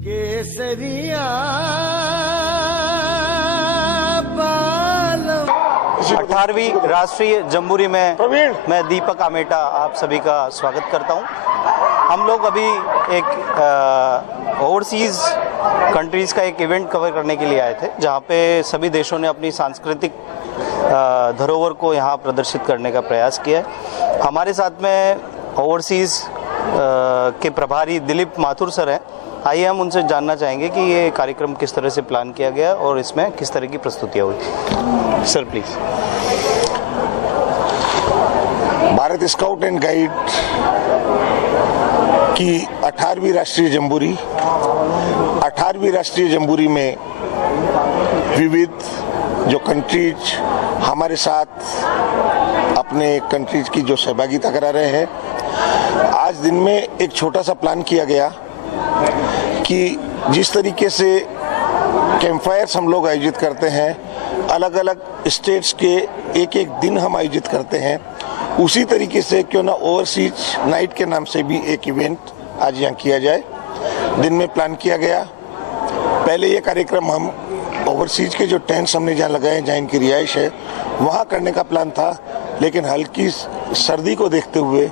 केसरिया 18वीं राष्ट्रीय जम्बूरी में मैं दीपक आमेटा आप सभी का स्वागत करता हूं। हम लोग अभी एक ओवरसीज कंट्रीज़ का एक इवेंट कवर करने के लिए आए थे, जहां पे सभी देशों ने अपनी सांस्कृतिक धरोहर को यहां प्रदर्शित करने का प्रयास किया है। हमारे साथ में ओवरसीज के प्रभारी दिलीप माथुर सर हैं। आइए हम उनसे जानना चाहेंगे कि ये कार्यक्रम किस तरह से प्लान किया गया और इसमें किस तरह की प्रस्तुतियाँ हुई। Sir please. Bharat scout and guide की 18वीं राष्ट्रीय जम्बूरी 18वीं राष्ट्रीय जम्बूरी में विविध जो कंट्रीज हमारे साथ अपने कंट्रीज की जो सहभागिता करा रहे हैं, आज दिन में एक छोटा सा प्लान किया गया कि जिस तरीके से कैंप फायर्स हम लोग आयोजित करते हैं, अलग अलग स्टेट्स के एक एक दिन हम आयोजित करते हैं, उसी तरीके से क्यों ना ओवरसीज नाइट के नाम से भी एक इवेंट आज यहाँ किया जाए। दिन में प्लान किया गया। पहले ये कार्यक्रम हम ओवरसीज के जो टेंट्स हमने जहाँ लगाए हैं, जहाँ इनकी रिहाइश है, वहाँ करने का प्लान था, लेकिन हल्की सर्दी को देखते हुए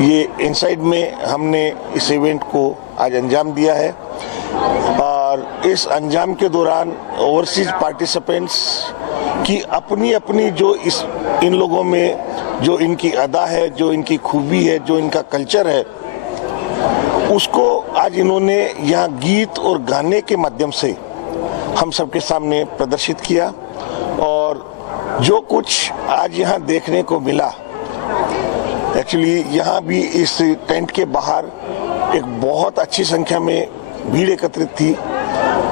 ये इनसाइड में हमने इस इवेंट को आज अंजाम दिया है। और इस अंजाम के दौरान ओवरसीज पार्टिसिपेंट्स की अपनी अपनी जो इन लोगों में जो इनकी अदा है, जो इनकी खूबी है, जो इनका कल्चर है, उसको आज इन्होंने यहाँ गीत और गाने के माध्यम से हम सबके सामने प्रदर्शित किया। और जो कुछ आज यहाँ देखने को मिला, एक्चुअली यहाँ भी इस टेंट के बाहर एक बहुत अच्छी संख्या में भीड़ एकत्रित थी।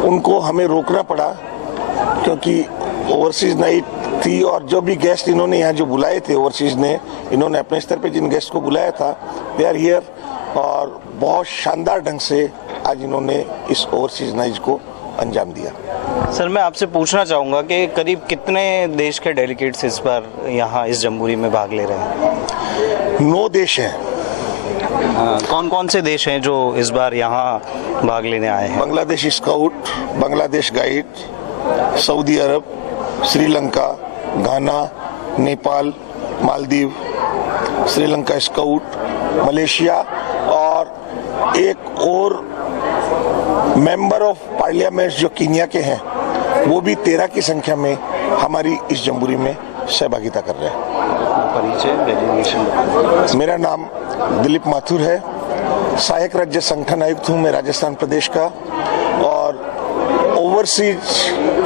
उनको हमें रोकना पड़ा क्योंकि ओवरसीज नाइट थी और जो भी गेस्ट इन्होंने यहाँ जो बुलाए थे, ओवरसीज ने, इन्होंने अपने स्तर पे जिन गेस्ट को बुलाया था, दे आर हियर। और बहुत शानदार ढंग से आज इन्होंने इस ओवरसीज नाइट को अंजाम दिया। सर मैं आपसे पूछना चाहूँगा कि करीब कितने देश के डेलीगेट्स इस बार यहाँ इस जम्बूरी में भाग ले रहे हैं? 9 देश हैं। कौन कौन से देश हैं जो इस बार यहाँ भाग लेने आए हैं? Bangladesh scout, Bangladesh guide, Saudi Arabia, Sri Lanka, Ghana, Nepal, Maldives, Sri Lanka scout, Malaysia और एक और मेंबर ऑफ पार्लियामेंट जो कीनिया के हैं, वो भी 13 की संख्या में हमारी इस जम्बूरी में सहभागिता कर रहे हैं। मेरा नाम दिलीप माथुर है, सहायक राज्य संगठन आयुक्त हूँ मैं राजस्थान प्रदेश का। और ओवरसीज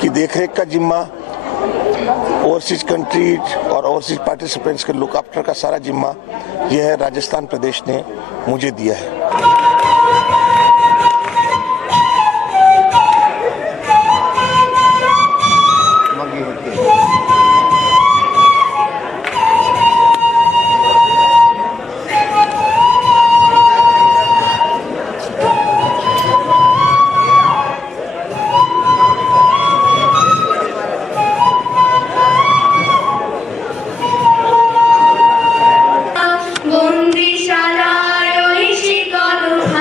की देखरेख का जिम्मा, ओवरसीज कंट्रीज और ओवरसीज पार्टिसिपेंट्स के लुक आफ्टर का सारा जिम्मा यह है राजस्थान प्रदेश ने मुझे दिया है। বন্দিশালায় ঐশী কদম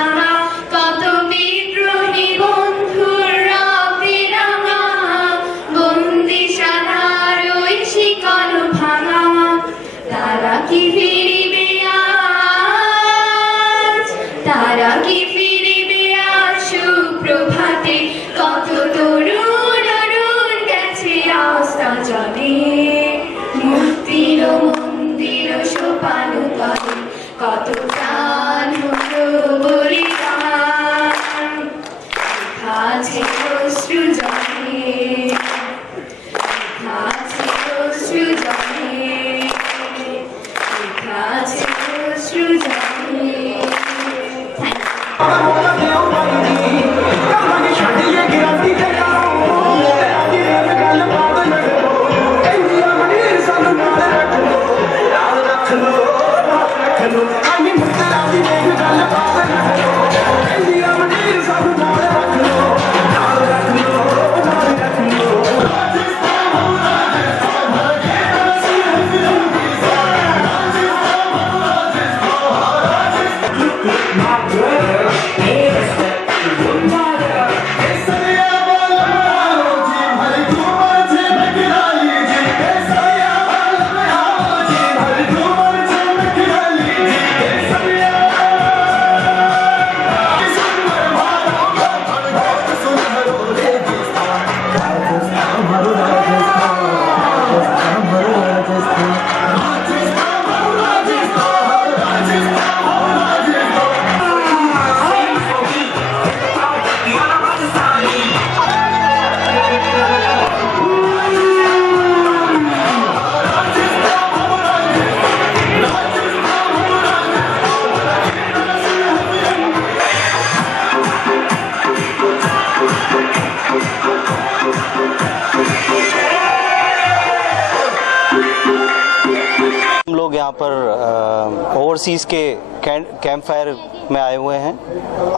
यहाँ पर ओवरसीज़ के कैंप फायर में आए हुए हैं।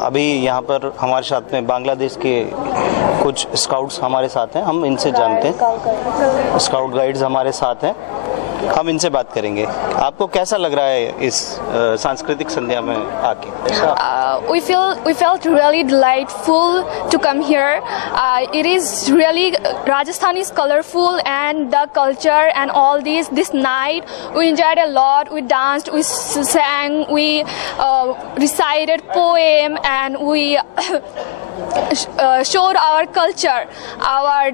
अभी यहाँ पर हमारे साथ में बांग्लादेश के कुछ स्काउट्स हमारे साथ हैं, हम इनसे जानते हैं। स्काउट गाइड्स हमारे साथ हैं, हम इनसे बात करेंगे। आपको कैसा लग रहा है इस सांस्कृतिक संध्या में आके? We felt really delightful to come here. It is really Rajasthan is colorful, and the culture and all this night we enjoyed a lot. We danced, we sang, we recited poem, and we showed our culture, our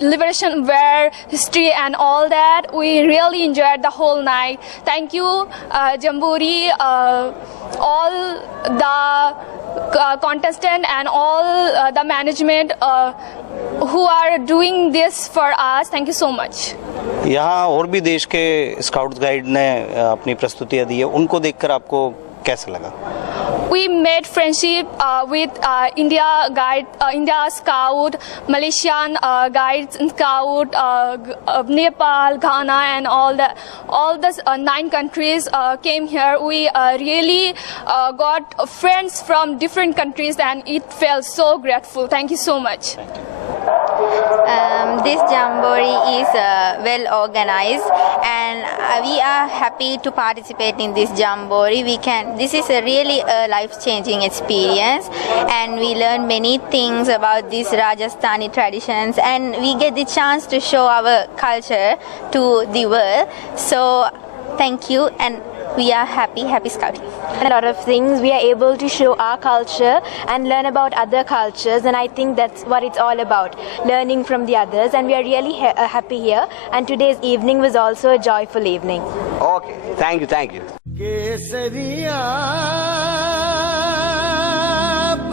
liberation wear, history, and all that. We really enjoyed the whole night. Thank you, Jamburi, all the contestant and all the management who are doing this for us. Thank you so much. यहाँ और भी देश के scouts guide ने अपनी प्रस्तुतियाँ दी है, उनको देखकर आपको कैसा लगा? We made friendship with India Scout, Malaysian guides and Scout, Nepal, Ghana, and all the 9 countries came here. We really got friends from different countries, and it felt so grateful. Thank you so much. This jamboree is well organized, and we are happy to participate in this jamboree. This is a really life-changing experience, and we learn many things about these Rajasthani traditions, and we get the chance to show our culture to the world. So thank you, and we are happy scouting. A lot of things we are able to show our culture and learn about other cultures, and I think that's what it's all about, learning from the others, and we are really happy here, and today's evening was also a joyful evening. Okay, thank you.